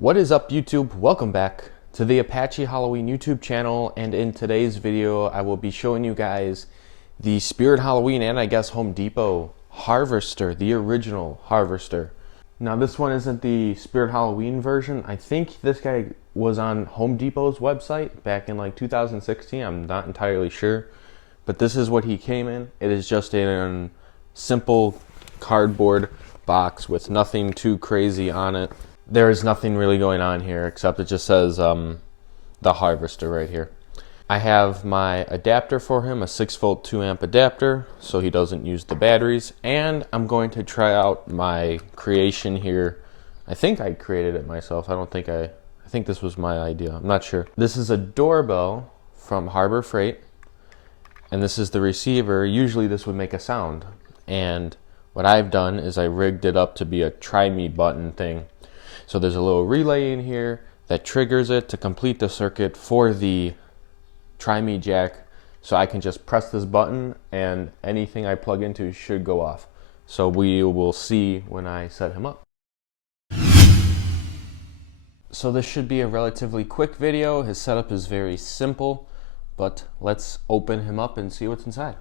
What is up, YouTube? Welcome back to the Apache Halloween YouTube channel, and in today's video I will be showing you guys the Spirit Halloween and I guess Home Depot Harvester, the original Harvester. Now this one isn't the Spirit Halloween version. I think this guy was on Home Depot's website back in like 2016. I'm not entirely sure, but this is what he came in. It is just a simple cardboard box with nothing too crazy on it. There is nothing really going on here except it just says the Harvester right here. I have my adapter for him, a 6-volt 2-amp adapter, so he doesn't use the batteries. And I'm going to try out my creation here. I think I created it myself. I think this was my idea. I'm not sure. This is a doorbell from Harbor Freight, and this is the receiver. Usually this would make a sound, and what I've done is I rigged it up to be a try me button thing. So there's a little relay in here that triggers it to complete the circuit for the Try Me jack. So I can just press this button and anything I plug into should go off. So we will see when I set him up. So this should be a relatively quick video. His setup is very simple, but let's open him up and see what's inside.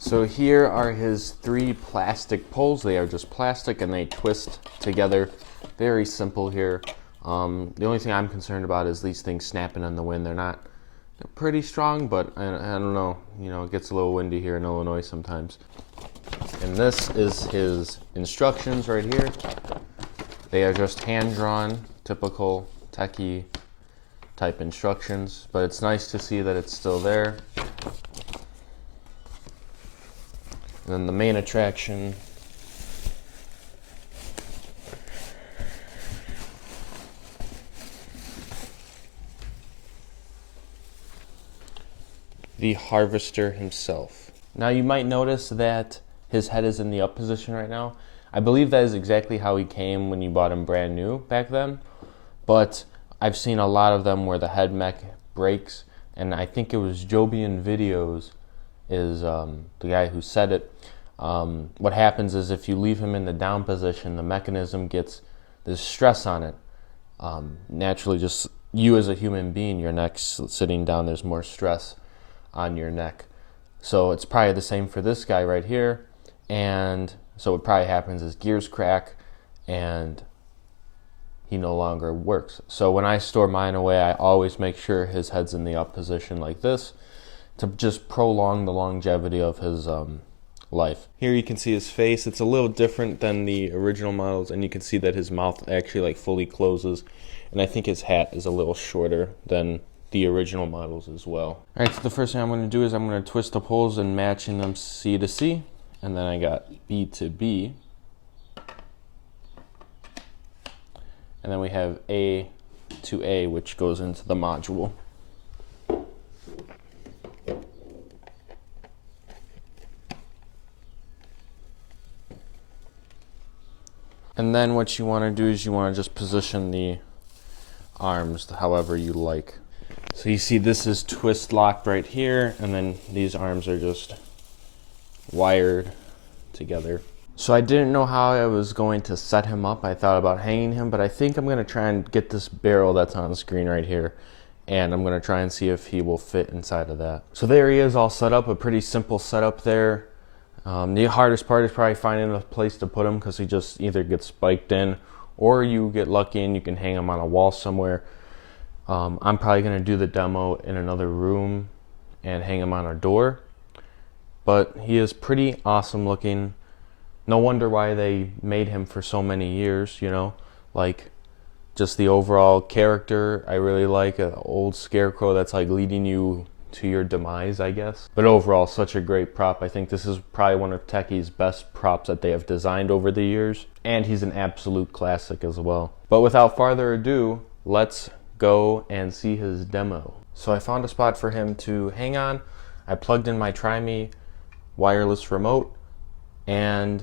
So here are his 3 plastic poles. They are just plastic and they twist together. Very simple here. The only thing I'm concerned about is these things snapping in the wind. They're pretty strong, but I don't know. You know, it gets a little windy here in Illinois sometimes. And this is his instructions right here. They are just hand-drawn, typical techie type instructions, but it's nice to see that it's still there. And then the main attraction, the Harvester himself. Now you might notice that his head is in the up position right now. I believe that is exactly how he came when you bought him brand new back then, but I've seen a lot of them where the head mech breaks, and I think it was Jobian Videos is the guy who said it. What happens is if you leave him in the down position, the mechanism gets this stress on it. Naturally, just you as a human being, your neck's sitting down, there's more stress on your neck. So it's probably the same for this guy right here. And so what probably happens is gears crack and he no longer works. So when I store mine away, I always make sure his head's in the up position like this to just prolong the longevity of his life. Here you can see his face. It's a little different than the original models, and you can see that his mouth actually like fully closes, and I think his hat is a little shorter than the original models as well. Alright, so the first thing I'm going to do is I'm going to twist the poles and matching them C to C, and then I got B to B, and then we have A to A, which goes into the module. And then what you want to do is you want to just position the arms however you like. So you see this is twist locked right here, and then these arms are just wired together. So I didn't know how I was going to set him up. I thought about hanging him, but I think I'm going to try and get this barrel that's on the screen right here, and I'm going to try and see if he will fit inside of that. So there he is, all set up, a pretty simple setup there. The hardest part is probably finding a place to put him, because he just either gets spiked in or you get lucky and you can hang him on a wall somewhere. I'm probably going to do the demo in another room and hang him on a door, but he is pretty awesome looking. No wonder why they made him for so many years, you know, like just the overall character. I really like an old scarecrow that's like leading you to your demise, I guess. But overall, such a great prop. I think this is probably one of Techie's best props that they have designed over the years, and he's an absolute classic as well. But without farther ado, let's go and see his demo. So I found a spot for him to hang on. I plugged in my Try Me wireless remote, and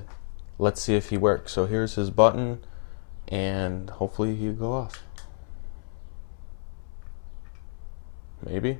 let's see if he works. So here's his button, and hopefully he'll go off. Maybe.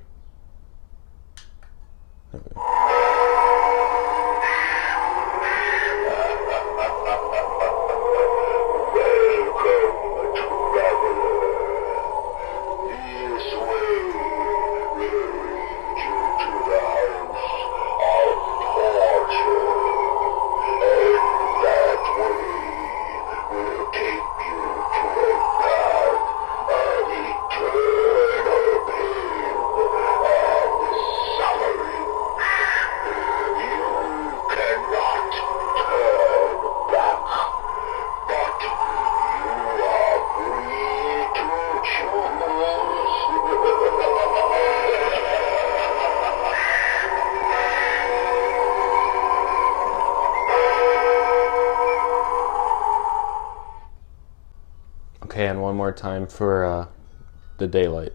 Okay, and one more time for the daylight.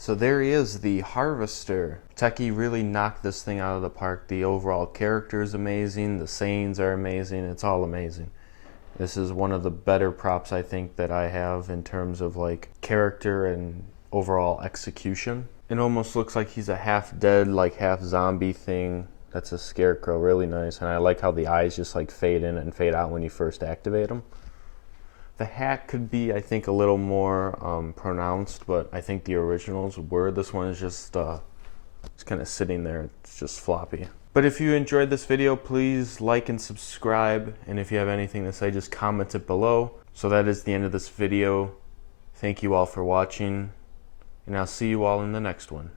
So there he is, the Harvester. Techie really knocked this thing out of the park. The overall character is amazing, the scenes are amazing, it's all amazing. This is one of the better props I think that I have in terms of like character and overall execution. It almost looks like he's a half dead, like half zombie thing. That's a scarecrow, really nice. And I like how the eyes just like fade in and fade out when you first activate them. The hat could be, I think, a little more pronounced, but I think the originals were. This one is just it's kind of sitting there. It's just floppy. But if you enjoyed this video, please like and subscribe. And if you have anything to say, just comment it below. So that is the end of this video. Thank you all for watching, and I'll see you all in the next one.